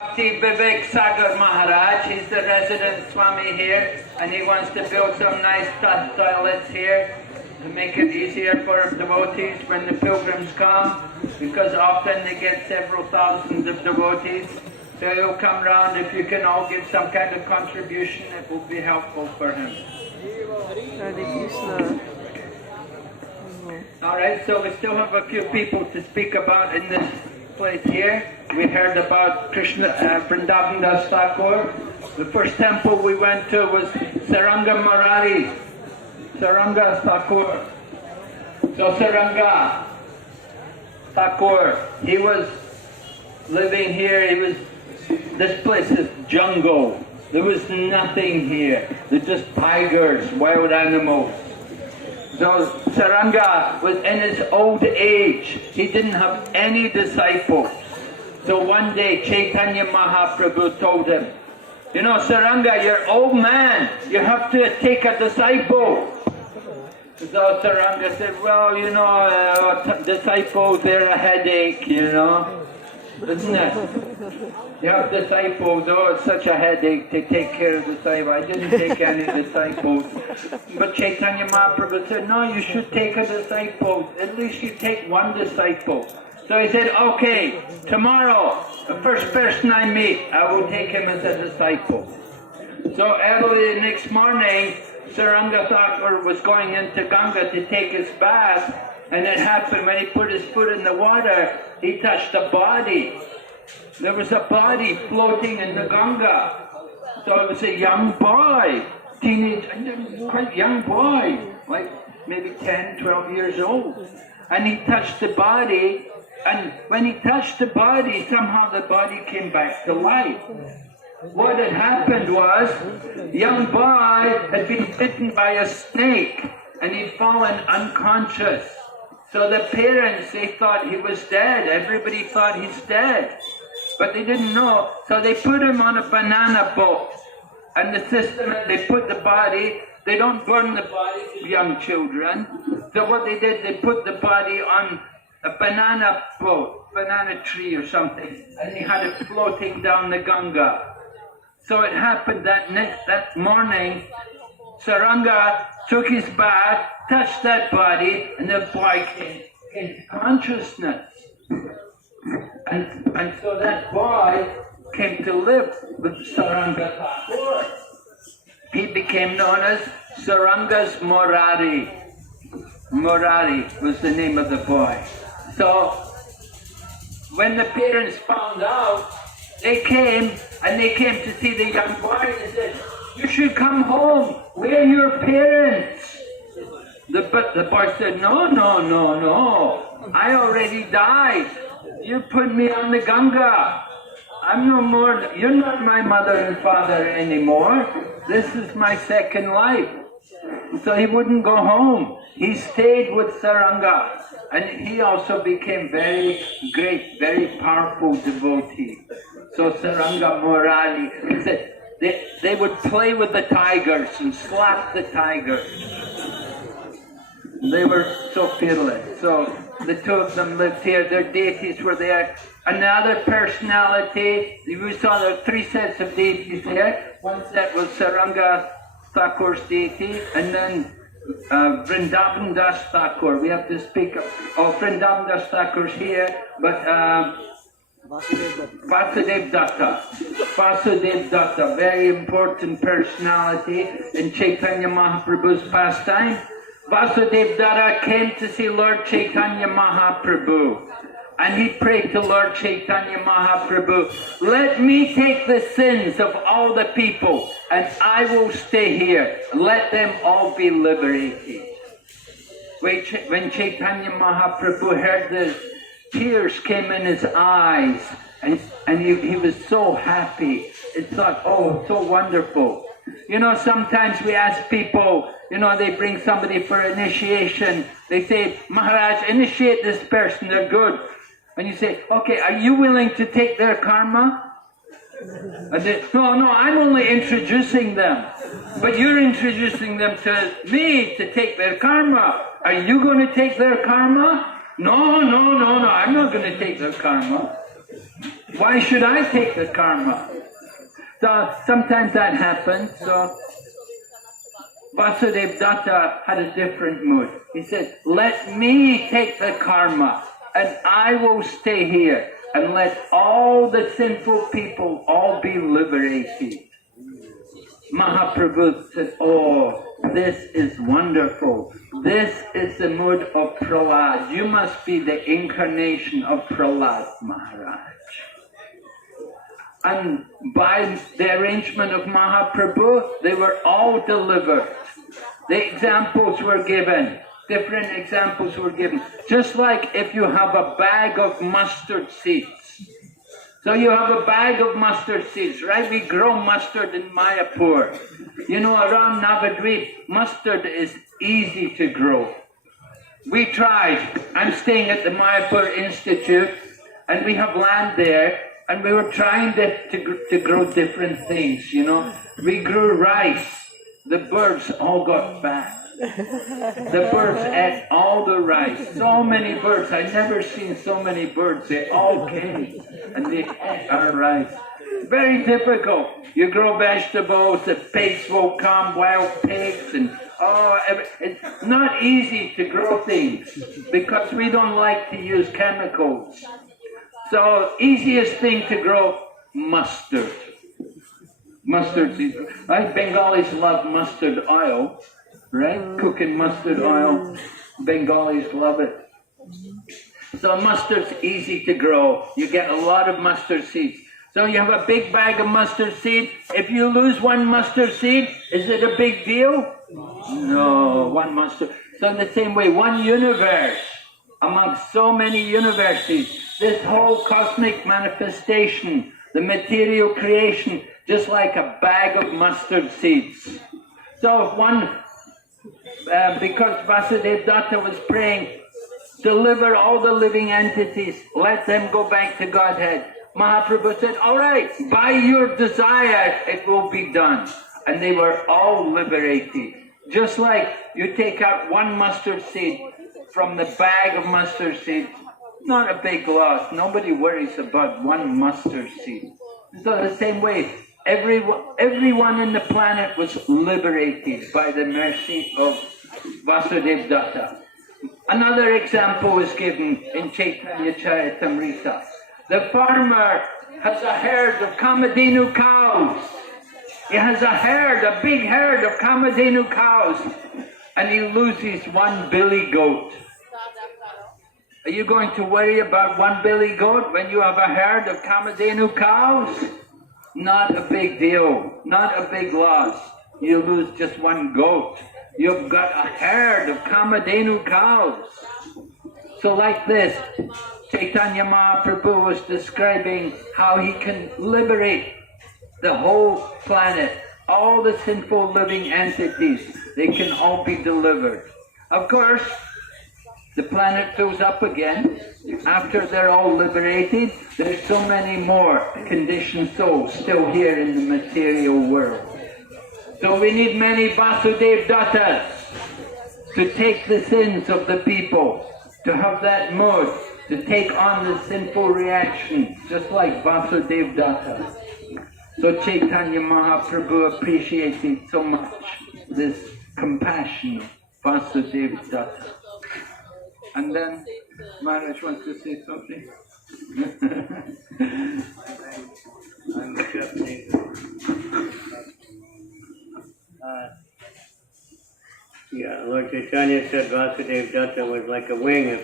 Vivek Sagar Maharaj, he's the resident Swami here, and he wants to build some nice toilets here to make it easier for devotees when the pilgrims come, because often they get several thousands of devotees. So he'll come round. If you can all give some kind of contribution, it will be helpful for him. Alright, so we still have a few people to speak about in this place here. We heard about Krishna, Vrindavan Das Thakur. The first temple we went to was Saranga Murari, Saranga Thakur. So Saranga Thakur, he was living here. This place is jungle. There was nothing here. There's just tigers, wild animals. So Saranga was in his old age. He didn't have any disciples. So one day Chaitanya Mahaprabhu told him, you know, Saranga, you're old man. You have to take a disciple. So Saranga said, well, you know, disciples, they're a headache, you know. Isn't it? You have disciples, oh, it's such a headache to take care of disciples. I didn't take any disciples. But Chaitanya Mahaprabhu said, no, you should take a disciple. At least you take one disciple. So he said, okay, tomorrow, the first person I meet, I will take him as a disciple. So early the next morning, Saranga Thakur was going into Ganga to take his bath, and it happened when he put his foot in the water, he touched a body. There was a body floating in the Ganga. So it was a young boy, quite young boy, like maybe 10, 12 years old. And he touched the body, and when he touched the body, somehow the body came back to life. What had happened was, the young boy had been bitten by a snake, and he'd fallen unconscious. So the parents, they thought he was dead. Everybody thought he's dead. But they didn't know. So they put him on a banana boat. And the system, they put the body, they don't burn the body of young children. So what they did, they put the body on a banana boat, banana tree or something. And they had it floating down the Ganga. So it happened that morning, Saranga took his bath, touched that body, and the boy came into consciousness. And so that boy came to live with Saranga Thakur. He became known as Saranga's Murari. Murari was the name of the boy. So when the parents found out, they came to see the young boy. They said, you should come home. Where are your parents? The boy said, no. I already died. You put me on the Ganga. I'm no more, you're not my mother and father anymore. This is my second life. So he wouldn't go home. He stayed with Saranga. And he also became very great, very powerful devotee. So Saranga Murari, he said, they would play with the tigers and slap the tigers. They were so fearless. So the two of them lived here. Their deities were there. Another personality, we saw there were three sets of deities here. One set was Saranga Thakur's deity, and then Vrindavan Das Thakur. We have to speak of, Vrindavan Das Thakur's here, but Vasudev Datta. Vasudev Datta, very important personality in Chaitanya Mahaprabhu's pastime. Vasudev Datta came to see Lord Chaitanya Mahaprabhu. And he prayed to Lord Chaitanya Mahaprabhu, let me take the sins of all the people and I will stay here. Let them all be liberated. When Chaitanya Mahaprabhu heard this, tears came in his eyes and he was so happy. He thought, oh, so wonderful. You know, sometimes we ask people, you know, they bring somebody for initiation. They say, Maharaj, initiate this person, they're good. And you say, okay, are you willing to take their karma? And they, no, I'm only introducing them. But you're introducing them to me to take their karma. Are you going to take their karma? No, I'm not going to take their karma. Why should I take the karma? So sometimes that happens. So Vasudeva Datta had a different mood. He said, let me take the karma and I will stay here and let all the sinful people all be liberated. Mahaprabhu said, oh, this is wonderful. This is the mood of Prahlad. You must be the incarnation of Prahlad Maharaj. And by the arrangement of Mahaprabhu, they were all delivered. The examples were given. Different examples were given. Just like if you have a bag of mustard seeds. So you have a bag of mustard seeds, right? We grow mustard in Mayapur. You know, around Navadvip, mustard is easy to grow. We tried. I'm staying at the Mayapur Institute, and we have land there, and we were trying to grow different things, you know. We grew rice. The birds all got fat. The birds ate all the rice. So many birds. I've never seen so many birds. They all came and they ate our rice. Very difficult. You grow vegetables, the pigs will come, wild pigs, and it's not easy to grow things because we don't like to use chemicals. So easiest thing to grow, mustard. Mustard seeds. Right? Bengalis love mustard oil. Right? Cooking mustard oil. Bengalis love it. So mustard's easy to grow. You get a lot of mustard seeds. So you have a big bag of mustard seed. If you lose one mustard seed, is it a big deal? No, one mustard. So in the same way, one universe amongst so many universes, this whole cosmic manifestation, the material creation, just like a bag of mustard seeds. So if one, because Vasudeva Datta was praying, deliver all the living entities, let them go back to Godhead. Mahaprabhu said, all right, by your desire, it will be done. And they were all liberated. Just like you take out one mustard seed from the bag of mustard seeds, not a big loss. Nobody worries about one mustard seed. So the same way, everyone in the planet was liberated by the mercy of Vasudeva Datta. Another example is given in Chaitanya Charitamrita. The farmer has a herd of Kamadhenu cows. He has a big herd of Kamadhenu cows, and he loses one billy goat. Are you going to worry about one billy goat when you have a herd of Kamadhenu cows? Not a big deal, not a big loss. You lose just one goat. You've got a herd of Kamadhenu cows. So like this, Chaitanya Mahaprabhu was describing how he can liberate the whole planet. All the sinful living entities, they can all be delivered. Of course, the planet fills up again. After they're all liberated, there's so many more conditioned souls still here in the material world. So we need many Vasudeva Dattas to take the sins of the people, to have that mood, to take on the sinful reaction, just like Vasudeva Datta. So Chaitanya Mahaprabhu appreciated so much this compassion of Vasudeva Datta. And then Maharaj wants to say something. Lord Chaitanya said Vasudeva Datta was like a wing.